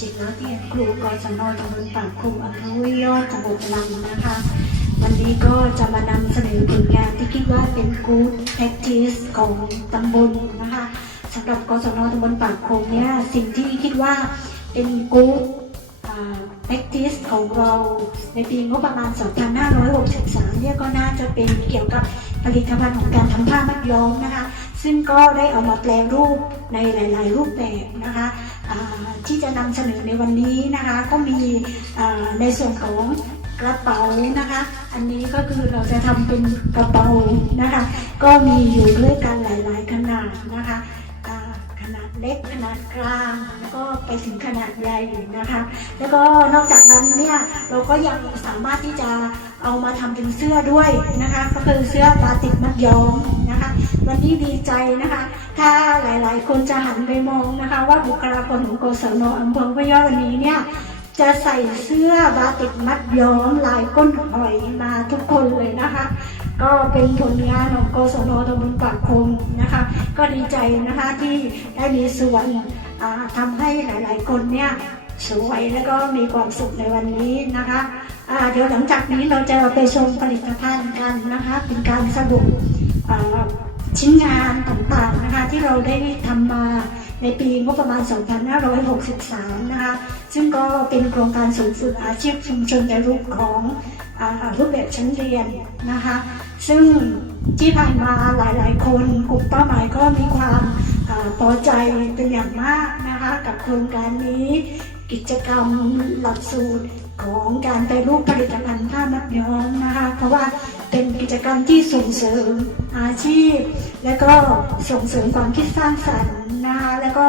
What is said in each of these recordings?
จิตแล้วที่ครูกศนตำบลปากคลุมอำเภอห้วยยอดจังหวัดตรังนะคะ วันนี้ก็จะมานำเสนอผลงานที่คิดว่าเป็น good practice ของตำบลนะคะสำหรับกศนตำบลปากคลุมเนี่ยสิ่งที่คิดว่าเป็น good practice ของเราในปีงบประมาณ 2563 เนี่ยก็น่าจะเป็นเกี่ยวกับผลิตภัณฑ์ของการทำผ้ามัดย้อมนะคะ ซึ่งก็ได้เอามาแปลรูปในหลาย ๆ รูปแบบนะคะ ที่จะนำเสนอในวันนี้นะคะก็มีในส่วนของกระเป๋านะคะ อันนี้ก็คือเราจะทำเป็นกระเป๋านะคะ ก็มีอยู่ด้วยกันหลายๆขนาดนะคะขนาดเล็กขนาดกลางแล้วก็ไปถึงขนาดใหญ่นะคะ แล้วก็นอกจากนั้นเนี่ยเราก็ยังสามารถที่จะเอามาทำเป็นเสื้อด้วยนะคะ ก็คือเสื้อบาติกมัดย้อม นะคะ วันนี้ดีใจนะคะ ถ้าหลาย ๆ คนจะหันไปมองนะคะ ว่าบุคลากรของกศนอำเภอพยาวันนี้เนี่ยจะใส่เสื้อบาติกมัดย้อมลายก้นหอยมาทุกคนเลยนะคะ ก็เป็นผลงานของกศนตำบลปากคงนะคะ ก็ดีใจนะคะที่ได้มีส่วนอ่าทำให้หลาย ๆ คนเนี่ยสวยแล้วก็มีความสุขในวันนี้นะคะอ่าเดี๋ยวหลังจากนี้เราจะไปชมผลิตภัณฑ์กันนะคะ เป็นการสรุป ชิ้นงานต่างๆนะคะที่เราได้ทำมาในปีงบประมาณ 2563 นะคะ ซึ่งก็เป็นโครงการสูงฝึกอาชีพชุมชนในรูปของอรูปแบบชั้นเรียนนะคะ ซึ่งที่ผ่านมาหลายๆ คนกลุ่มเป้าหมายก็มีความอพอใจเป็นอย่างมากนะคะกับโครงการนี้กิจกรรมหลักสูตรของการไปรูปผลิตภัณฑ์ผ้ามัดย้อมนะคะ เพราะว่า เป็นกิจกรรมที่ส่งเสริมอาชีพ และก็ส่งเสริมความคิดสร้างสรรค์นะคะแล้วก็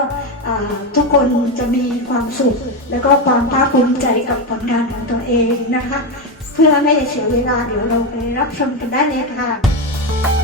ทุกคนจะมีความสุข และก็ความภาคภูมิใจกับผลงานของตัวเองนะคะ เพื่อไม่ให้เสียเวลาเดี๋ยวเราไปรับชมกันได้เลยค่ะ